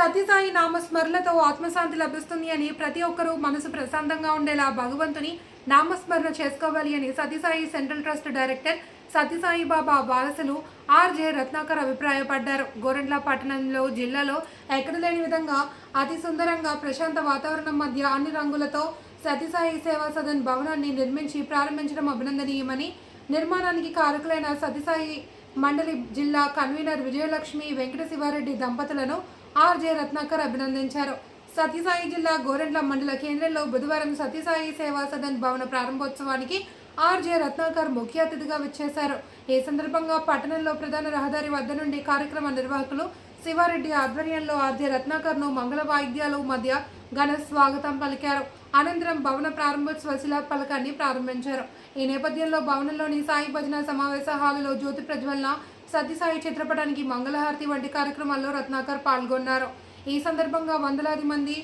సత్యసాయి నామస్మరణతో ఆత్మశాంతి లభిస్తుంది అని ప్రతి ఒక్కరూ మనసు ప్రశాంతంగా ఉండేలా భగవంతుని నామస్మరణ చేసుకోవాలి అని Sathya Sai central trust director Sathya Sai Baba వారసులు ఆర్జే రత్నాకర్ అభిప్రాయపడ్డారు. గోరంట్ల పట్టణంలో జిల్లాలో ఎక్కడ లేని విధంగా అతి సుందరంగా ప్రశాంత వాతావరణం మధ్య అన్ని రంగులతో సత్యసాయి సేవా సదన్ భవనాన్ని నిర్మించి ప్రారంభించడం అభినందనీయమని నిర్మాణానికి కారకులైన సత్యసాయి మండలి జిల్లా కన్వీనర్ విజయలక్ష్మి వెంకట శివారెడ్డి దంపతులను ఆర్జే రత్నాకర్ అభినందించారు. సత్యసాయి జిల్లా గోరెంట్ల మండల కేంద్రంలో బుధవారం సత్యసాయి సేవా సదన్ భవన ప్రారంభోత్సవానికి ఆర్జే రత్నాకర్ ముఖ్య అతిథిగా విచ్చేశారు. ఈ సందర్భంగా పట్టణంలో ప్రధాన రహదారి వద్ద నుండి కార్యక్రమ నిర్వాహకులు శివారెడ్డి ఆధ్వర్యంలో ఆర్జే రత్నాకర్ను మంగళ వాయిద్యాలు మధ్య ఘన స్వాగతం పలికారు. అనంతరం భవన ప్రారంభోత్సవ శిలా పలకాన్ని ప్రారంభించారు. ఈ నేపథ్యంలో భవనంలోని సాయి భజన సమావేశ హాలులో జ్యోతి ప్రజ్వలన సత్యసాయి చిత్రపటానికి మంగళహారతి వంటి కార్యక్రమాల్లో రత్నాకర్ పాల్గొన్నారు. ఈ సందర్భంగా వందలాది మంది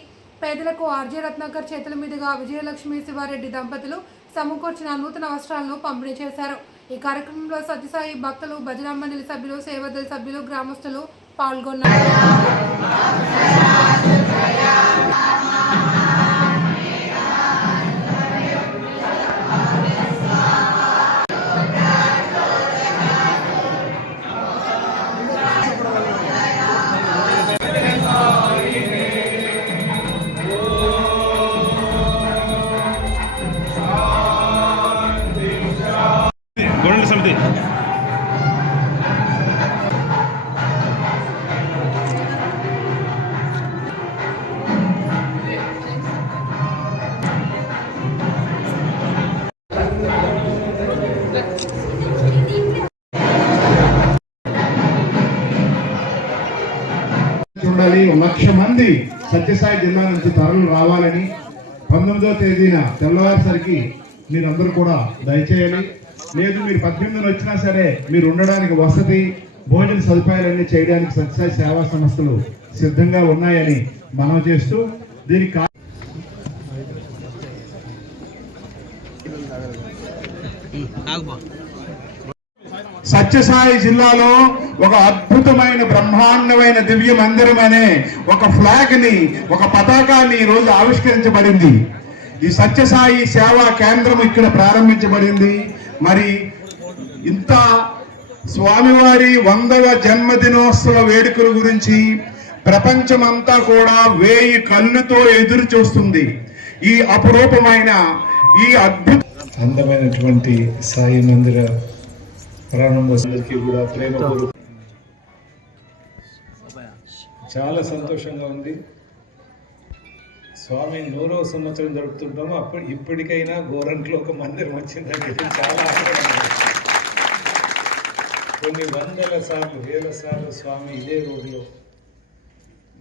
పేదలకు ఆర్జే రత్నాకర్ చేతుల మీదుగా విజయలక్ష్మి శివారెడ్డి దంపతులు సమకూర్చిన నూతన వస్త్రాలను పంపిణీ చేశారు. ఈ కార్యక్రమంలో సత్యసాయి భక్తులు భజన మండలి సభ్యులు సేవదళ సభ్యులు గ్రామస్తులు పాల్గొన్నారు. లక్ష మంది సత్యసాయి జిల్లా నుంచి తరలు రావాలని పంతొమ్మిదవ తేదీన తెల్లవారేసరికి మీరందరూ కూడా దయచేయాలి. లేదు మీరు పద్దెనిమిదిన వచ్చినా సరే మీరు ఉండడానికి వసతి భోజన సదుపాయాలన్నీ చేయడానికి సత్యసాయి సేవా సంస్థలు సిద్ధంగా ఉన్నాయని మనం చేస్తూ దీనికి కా- సత్యసాయి జిల్లాలో ఒక అద్భుతమైన బ్రహ్మాండమైన దివ్య మందిరం అనే ఒక ఫ్లాగ్ని ఒక పతాకాన్ని ఈ రోజు ఆవిష్కరించబడింది. ఈ సత్యసాయి సేవా కేంద్రం ఇక్కడ ప్రారంభించబడింది. మరి ఇంత స్వామివారి వందవ జన్మదినోత్సవ వేడుకల గురించి ప్రపంచమంతా కూడా వేయి కళ్ళుతో ఎదురు చూస్తుంది. ఈ అపురూపమైన ఈ అద్భుత అందమైనటువంటి సాయి మందిర కూడా చాలా సంతోషంగా ఉంది. స్వామి నూరో సంవత్సరం జరుపుతుంటాము. అప్పుడు ఇప్పటికైనా గోరంట్లో ఒక మందిరం వచ్చిందంటే చాలా. కొన్ని వందల సార్లు వేల సార్లు స్వామి ఇదే రోడ్లో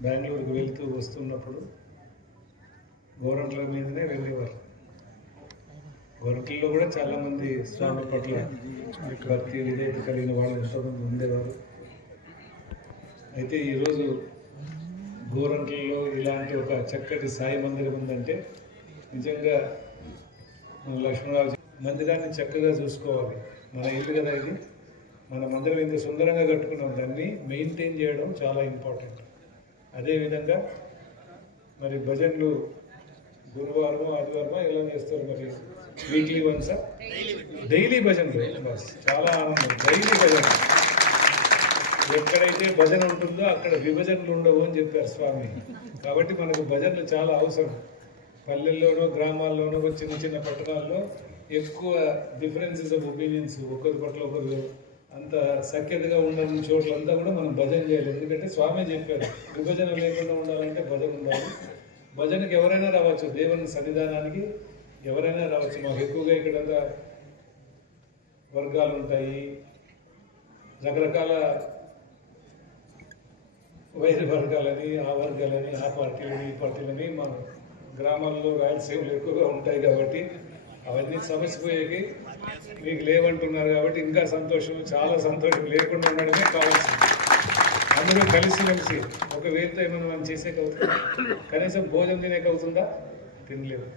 బెంగళూరుకు వెళ్తూ వస్తున్నప్పుడు గోరంట్ల మీదనే వెళ్ళేవారు. గోరంట్లలో కూడా చాలా మంది స్వామి పట్ల భక్తి విధేయత కలిగిన వాళ్ళు ఎంతోమంది ఉండేవారు. అయితే ఈరోజు గోరంట్లలో ఇలాంటి ఒక చక్కటి సాయి మందిరం ఉందంటే నిజంగా మన లక్ష్మణరాజు మందిరాన్ని చక్కగా చూసుకోవాలి. మన ఇల్లు కదా ఇది. మన మందిరం ఇంత సుందరంగా కట్టుకున్నాం. దాన్ని మెయింటైన్ చేయడం చాలా ఇంపార్టెంట్. అదేవిధంగా మరి భజన్లు గురువారము ఆదివారం ఎలా చేస్తారు మరి? వీక్లీ వన్స్ డైలీ భజన. బస్ చాలా ఆనందం. డైలీ భజన. ఎక్కడైతే భజన ఉంటుందో అక్కడ విభజనలు ఉండవు అని చెప్పారు స్వామి. కాబట్టి మనకు భజనలు చాలా అవసరం. పల్లెల్లోనో గ్రామాల్లోనో చిన్న చిన్న పట్టణాల్లో ఎక్కువ డిఫరెన్సెస్ ఆఫ్ ఒపీనియన్స్ ఒకరి పట్ల ఒకరు అంత సఖ్యతగా ఉండని చోట్లంతా కూడా మనం భజన చేయాలి. ఎందుకంటే స్వామి చెప్పారు విభజన లేకుండా ఉండాలంటే భజన ఉండాలి. భజనకి ఎవరైనా రావచ్చు దేవుని సన్నిధానానికి ఎవరైనా రావచ్చు. మాకు ఎక్కువగా ఇక్కడంతా వర్గాలు ఉంటాయి రకరకాల వైర వర్గాలని ఆ వర్గాలని ఆ పార్టీలని ఈ పార్టీలని మా గ్రామాల్లో రాయలసీమలు ఎక్కువగా ఉంటాయి కాబట్టి అవన్నీ సమసిపోయేకి మీకు లేవంటున్నారు కాబట్టి ఇంకా సంతోషం చాలా సంతోషం. లేకుండా ఉండడమే కావాల్సింది. అందరూ కలిసి కలిసి ఒక వేదితో ఏమైనా మనం చేసేకి అవుతుంది కనీసం భోజనం తినేకి అవుతుందా తినలేదు.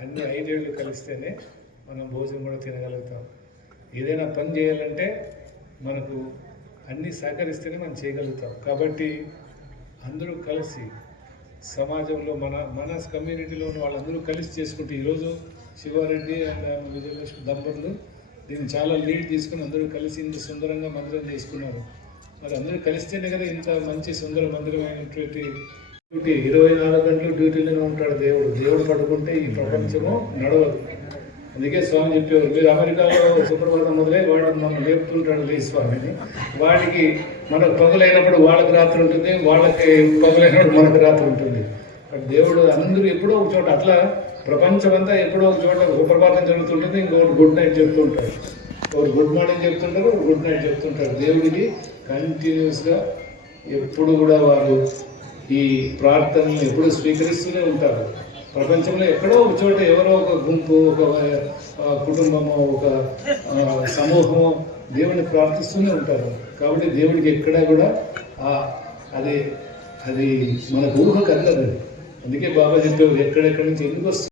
అన్ని ఐదేళ్ళు కలిస్తేనే మనం భోజనం కూడా తినగలుగుతాం. ఏదైనా పని చేయాలంటే మనకు అన్ని సహకరిస్తేనే మనం చేయగలుగుతాం. కాబట్టి అందరూ కలిసి సమాజంలో మన మన కమ్యూనిటీలో ఉన్న వాళ్ళందరూ కలిసి చేసుకుంటే ఈరోజు శివారెడ్డి అండ్ విజయలక్ష్మి దంపతులు దీన్ని చాలా లీడ్ తీసుకుని అందరూ కలిసి ఇంత సుందరంగా మందిరం చేసుకున్నారు. మరి అందరూ కలిస్తేనే కదా ఇంత మంచి సుందర మందిరమైనటువంటి డ్యూటీ. ఇరవై నాలుగు గంటలు డ్యూటీలోనే ఉంటాడు దేవుడు. దేవుడు పడుకుంటే ఈ ప్రపంచము నడవదు. అందుకే స్వామి చెప్పేవారు మీరు అమెరికాలో సుప్రభాతం మొదలై వాడు మనం లేపుతుంటాడు లే స్వామిని. వాడికి మనకు పగులైనప్పుడు వాళ్ళకి రాత్రి ఉంటుంది వాళ్ళకి పగులైనప్పుడు మనకు రాత్రి ఉంటుంది. బట్ దేవుడు అందరూ ఎప్పుడో ఒక చోట అట్లా ప్రపంచం అంతా ఎప్పుడో ఒక చోట సుప్రభాతం జరుగుతుంటుంది ఇంకొకటి గుడ్ నైట్ చెప్తుంటారు. ఒకరు గుడ్ మార్నింగ్ చెప్తుంటారు గుడ్ నైట్ చెప్తుంటారు. దేవుడికి కంటిన్యూస్గా ఎప్పుడు కూడా వారు ఈ ప్రార్థనలు ఎప్పుడు స్వీకరిస్తూనే ఉంటారు. ప్రపంచంలో ఎక్కడో ఒక చోట ఎవరో ఒక గుంపు ఒక కుటుంబము ఒక సమూహము దేవుడిని ప్రార్థిస్తూనే ఉంటారు. కాబట్టి దేవుడికి ఎక్కడా కూడా అది అది మనకు ఊహకు అందదు. అందుకే బాబా చెప్పేవారు ఎక్కడెక్కడి నుంచి ఎందుకు వస్తుంది